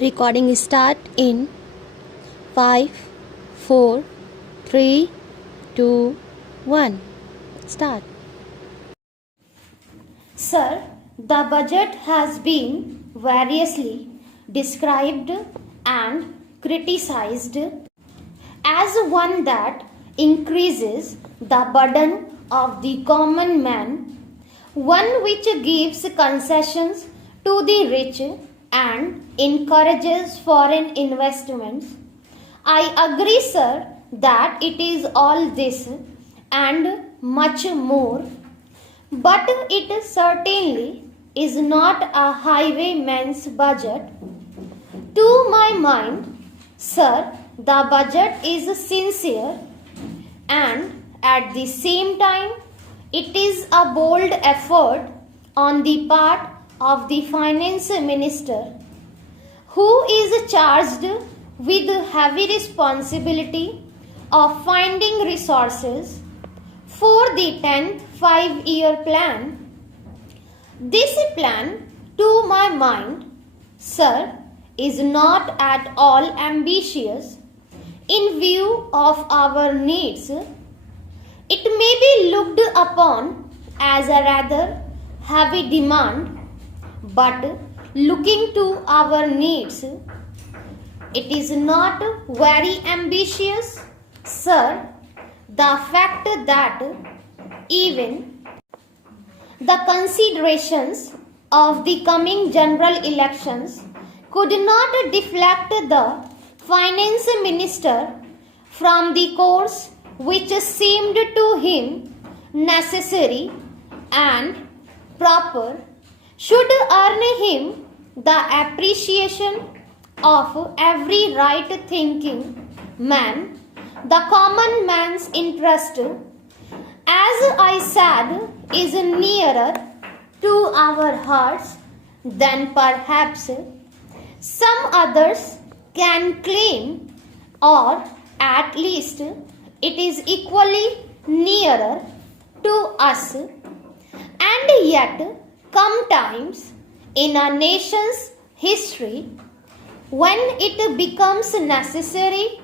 Recording start in 5, 4, 3, 2, 1. Start. Sir, the budget has been variously described and criticized as one that increases the burden of the common man, one which gives concessions to the rich and encourages foreign investments. I agree, sir, that it is all this and much more, but it certainly is not a highwayman's budget. To my mind, sir, the budget is sincere and at the same time it is a bold effort on the part of the finance minister, who is charged with the heavy responsibility of finding resources for the 10th 5-year plan. This plan, to my mind, sir, is not at all ambitious in view of our needs. It may be looked upon as a rather heavy demand, but looking to our needs, it is not very ambitious, sir. The fact that even the considerations of the coming general elections could not deflect the finance minister from the course which seemed to him necessary and proper should earn him the appreciation of every right-thinking man, the common man's interest, as I said, is nearer to our hearts than perhaps some others can claim, or at least it is equally nearer to us. And yet, come times in a nation's history when it becomes necessary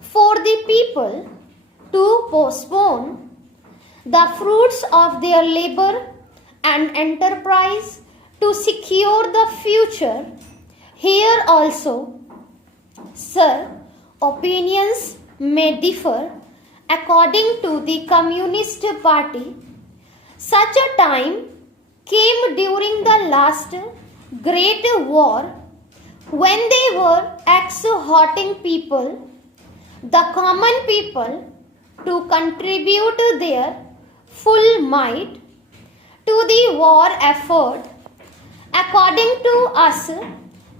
for the people to postpone the fruits of their labor and enterprise to secure the future. Here also, sir, opinions may differ according to the Communist Party. Such a time came during the last Great War when they were exhorting people, the common people, to contribute their full might to the war effort. According to us,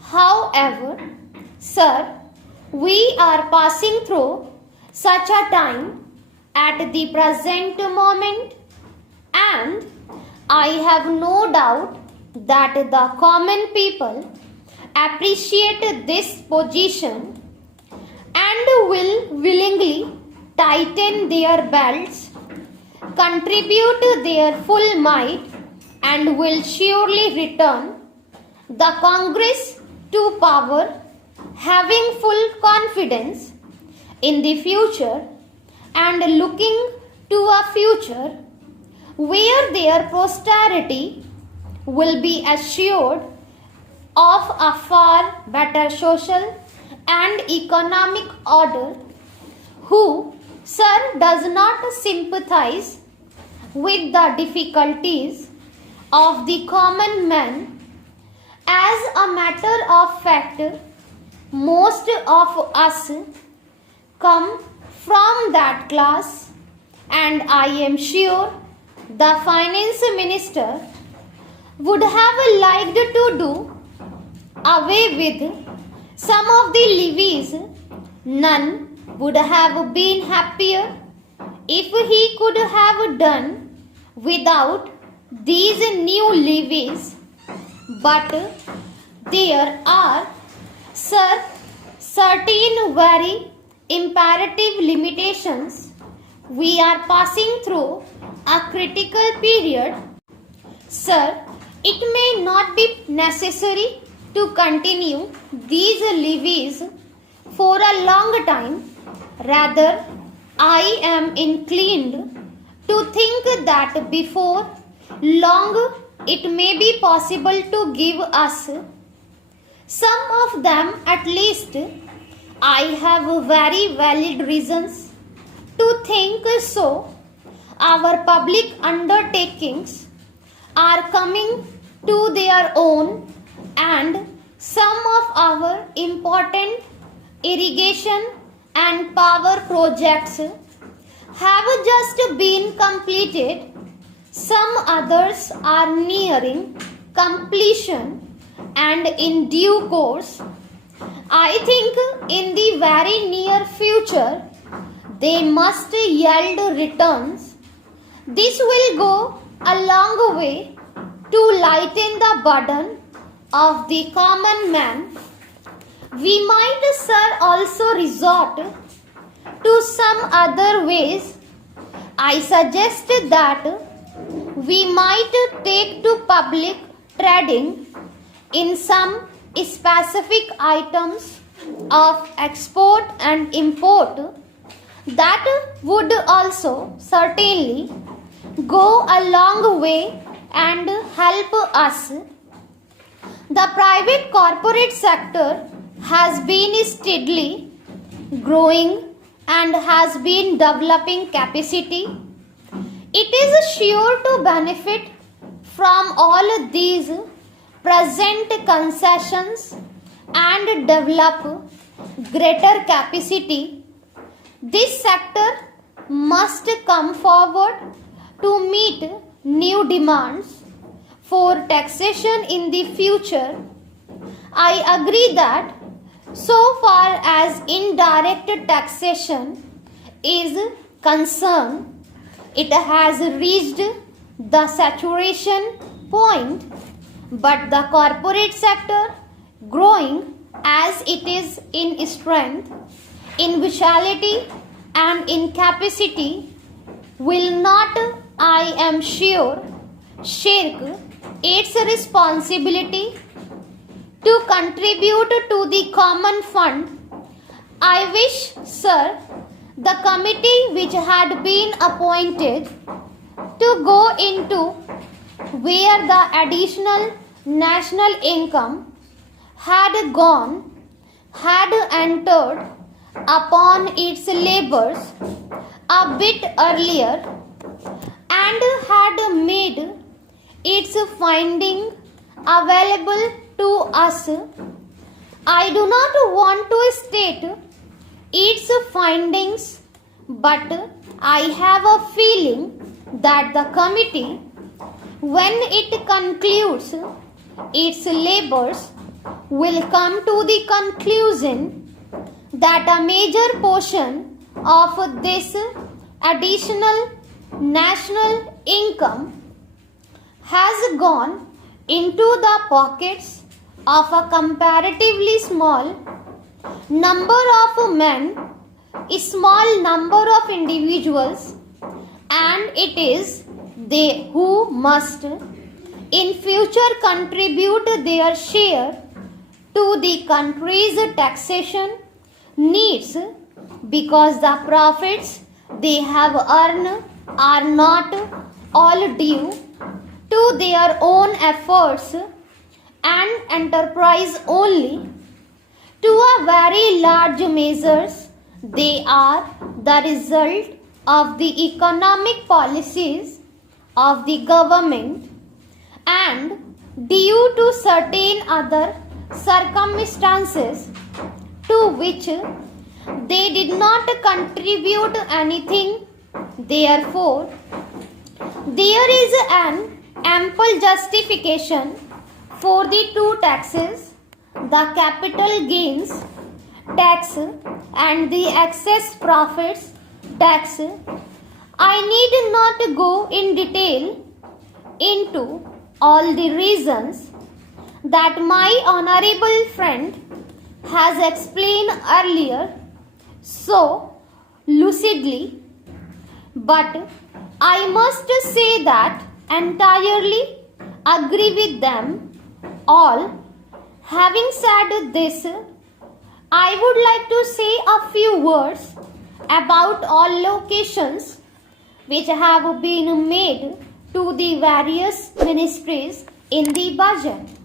however, sir, we are passing through such a time at the present moment, and I have no doubt that the common people appreciate this position and will willingly tighten their belts, contribute their full might, and will surely return the Congress to power, having full confidence in the future and looking to a future where their posterity will be assured of a far better social and economic order, who, sir, does not sympathize with the difficulties of the common man. As a matter of fact, most of us come from that class, and I am sure the finance minister would have liked to do away with some of the levies. None would have been happier if he could have done without these new levies. But there are, sir, certain very imperative limitations. We are passing through a critical period. Sir, it may not be necessary to continue these levies for a long time. Rather, I am inclined to think that before long it may be possible to give us some of them at least. I have very valid reasons to think so. Our public undertakings are coming to their own, and some of our important irrigation and power projects have just been completed. Some others are nearing completion, and in due course, I think in the very near future, they must yield returns. This will go a long way to lighten the burden of the common man. We might, sir, also resort to some other ways. I suggest that we might take to public trading in some specific items of export and import. That would also certainly go a long way and help us. The private corporate sector has been steadily growing and has been developing capacity. It is sure to benefit from all these present concessions and develop greater capacity. This sector must come forward to meet new demands for taxation in the future. I agree that so far as indirect taxation is concerned, it has reached the saturation point, but the corporate sector, growing as it is in strength, in vitality and in capacity, will not, I am sure, shirk its responsibility to contribute to the common fund. I wish, sir, the committee which had been appointed to go into where the additional national income had gone, had entered upon its labors a bit earlier and had made its finding available to us. I do not want to state its findings, but I have a feeling that the committee, when it concludes its labors, will come to the conclusion that a major portion of this additional national income has gone into the pockets of a comparatively small number of men, a small number of individuals, and it is they who must in future contribute their share to the country's taxation needs, because the profits they have earned are not all due to their own efforts and enterprise only. To a very large measure, they are the result of the economic policies of the government, and due to certain other circumstances to which they did not contribute anything. Therefore, there is an ample justification for the two taxes, the capital gains tax and the excess profits tax. I need not go in detail into all the reasons that my honorable friend has explained earlier so lucidly, but I must say that entirely agree with them all, Having said this, I would like to say a few words about allocations which have been made to the various ministries in the budget.